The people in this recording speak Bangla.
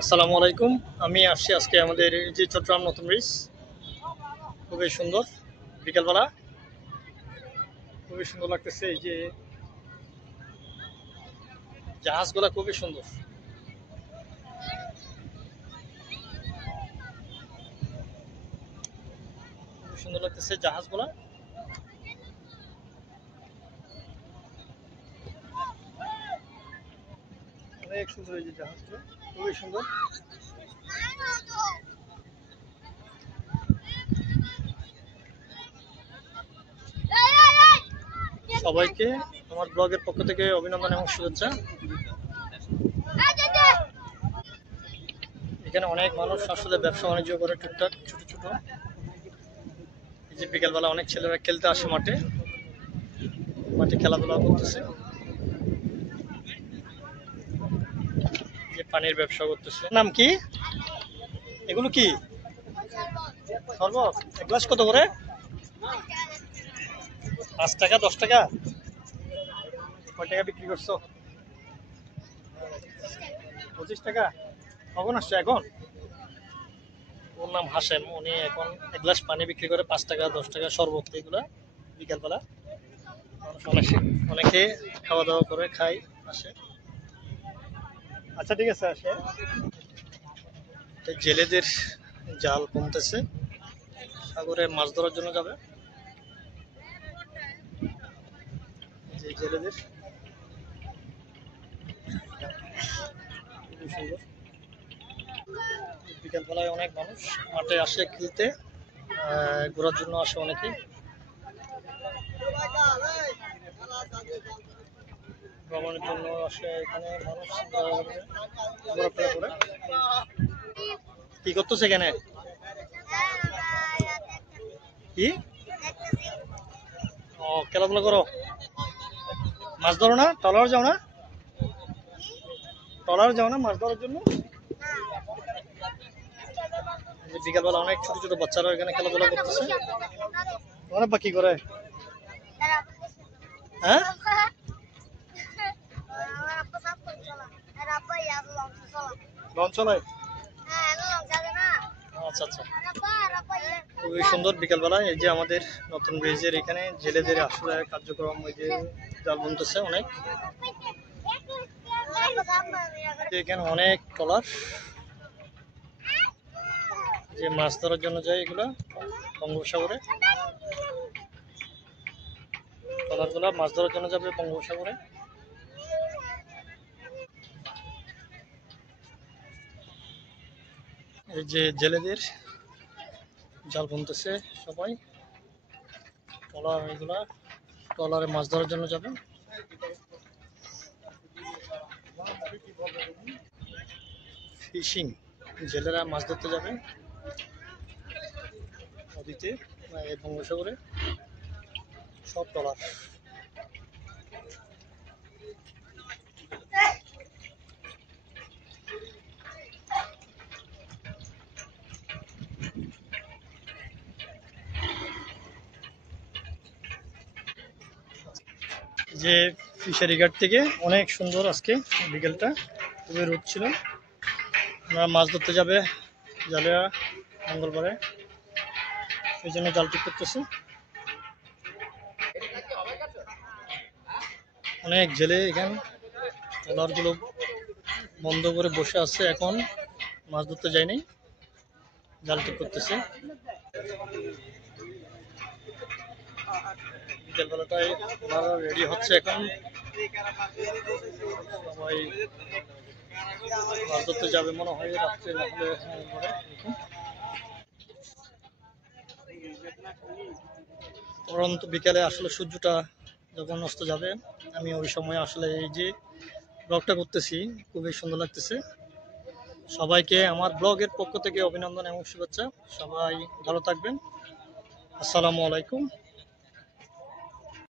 আসসালামু আলাইকুম। আমি আসছি আজকে আমাদের এই যে চট্টগ্রাম নতুন ব্রিজ, খুবই সুন্দর বিকেলবেলা, খুবই সুন্দর লাগতেছে। এই যে জাহাজগুলা খুবই সুন্দর, খুবই সুন্দর লাগতেছে জাহাজগুলা। অনেক সুন্দর এই যে জাহাজগুলো, খুবই সুন্দর। সবাইকে আমার ব্লগের পক্ষ থেকে অভিনন্দন এবং শুভেচ্ছা। এখানে অনেক মানুষ আসলে ব্যবসা বাণিজ্য করে টুকটাক ছোট ছোট। এই যে বিকেলবেলা অনেক ছেলেরা খেলতে আসে মাঠে, মাঠে খেলাধুলা করতেছে, যে পানির ব্যবসা করতেছে। নাম কি এগুলো? কি শরবত? এক গ্লাস কত করে? 5 টাকা, 10 টাকা? কয় টাকা বিক্রি করছো? 25 টাকা। কখন আসছো? এখন? ওর নাম হাসেম, উনি এখন এক গ্লাস পানি বিক্রি করে 5 টাকা, 10 টাকা শরবত। এগুলা বিকালবেলা অনেকে অনেকে খাওয়া দাওয়া করে, খাই, আসে। আচ্ছা ঠিক আছে, আসে। জেলেদের জাল কমতেছে, সাগরে মাছ ধরার জন্য যাবে। যে জেলেদের খুবই সুন্দর। বিকালবেলায় অনেক মানুষ মাঠে আসে খেলতে, ঘোরার জন্য আসে অনেকে, ভ্রমণের জন্য আসে এখানে মানুষ ঘোরাফেরা করে। কি করতেছে এখানে? কি ও খেলাধুলা করো? মাছ ধরো না? ট্রলার যাও না? ট্রলার যাও না মাছ ধরার জন্য? বিকালবেলা অনেক ছোট ছোট বাচ্চারা এখানে খেলাধুলা করতেছে। অনেক বা কি করে? হ্যাঁ, লঞ্চ চলায়? আচ্ছা আচ্ছা, খুবই সুন্দর বিকালবেলা। এই যে আমাদের নতুন ব্রিজের এখানে জেলেদের আসলে কার্যক্রম, ওই যে জাল বুনতেছে অনেক। এখানে অনেক ট্রলার যে মাছ ধরার জন্য যায়, এগুলা বঙ্গোপসাগরে। ট্রলার গুলা মাছ ধরার জন্য যাবে বঙ্গোপসাগরে। এই যে জেলেদের জাল বুনতেছে সবাই, ট্রলার, এগুলা ট্রলারে মাছ ধরার জন্য যাবে। ফিশিং, জেলেরা মাছ ধরতে যাবে নদীতে, বঙ্গোপসাগরে, সব ট্রলার। যে ফিশারি ঘাট থেকে অনেক সুন্দর আজকে বিকেলটা, খুবই রোদ ছিল। আমরা মাছ ধরতে যাবে জালেরা মঙ্গলবারে, সেই জন্য জাল ঠিক করতেছে। অনেক জেলে এখানে ট্রলারগুলো বন্ধ করে বসে আছে, এখন মাছ ধরতে যায়নি, জাল ঠিক করতেছে। বিকেলবেলাটায় ওনারা রেডি হচ্ছে এখন, সবাই মাছ ধরতে যাবে মনে হয় রাত্রে, না হলে পরন্ত বিকেলে আসলে সূর্যটা যখন অস্ত যাবে, আমি ওই সময় আসলে এই যে ব্লগটা করতেছি, খুবই সুন্দর লাগতেছে। সবাইকে আমার ব্লগের পক্ষ থেকে অভিনন্দন এবং শুভেচ্ছা। সবাই ভালো থাকবেন। আসসালামু আলাইকুম।